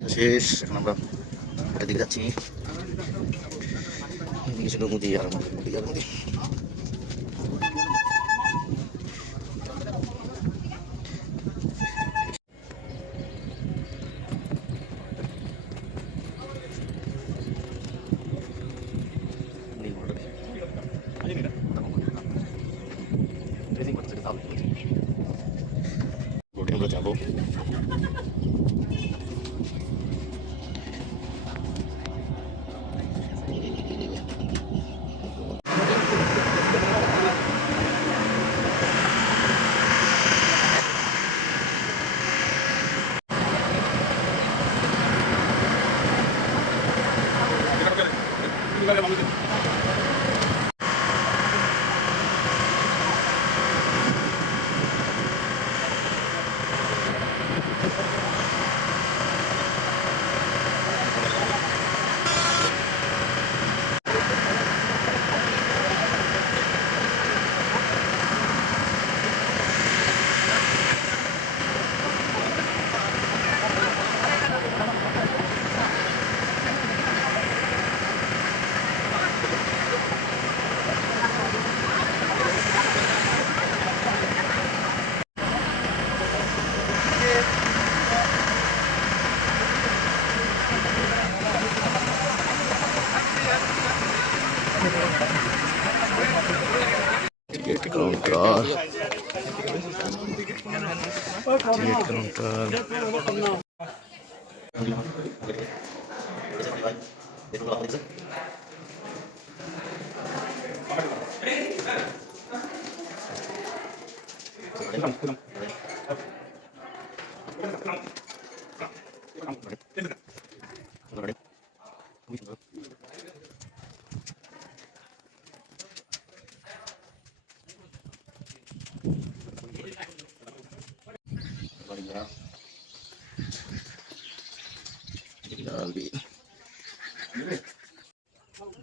শেষ। এখন আমরা এটার দিকে যাচ্ছি। এদিকে ছিল মুদি আর মুদি আর মুদি। আমরা যাবো टिकट काउंटर।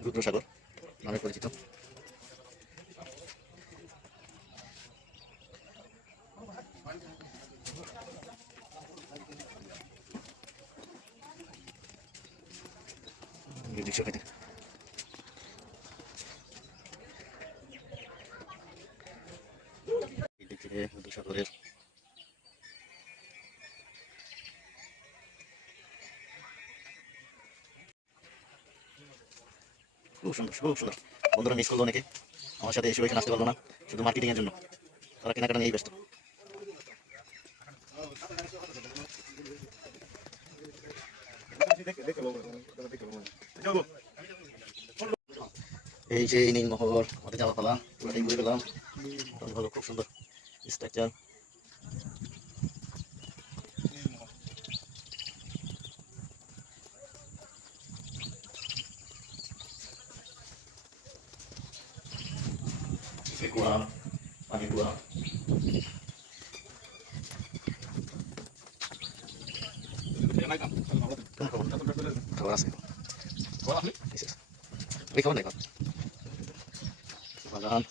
রুদ্রসাগর নামে পরিচিত। রুদ্রসাগরের খুব সুন্দর, খুব সুন্দর। বন্ধুরা মিস করলো অনেকে, আমার সাথে এসে এখানে আসতে পারলো না, শুধু মার্কেটিং এর জন্য। তারা কেনাকাটা নিয়েই ব্যস্ত। এই যে নীলমহল, আমাদের যাওয়া পালা পুরোটাই ঘুরে গেলাম। ভালো, খুব সুন্দর স্ট্রাকচার। কুয়া, পানি কুয়া। খাবার আছে, খাবার নাই বাগান।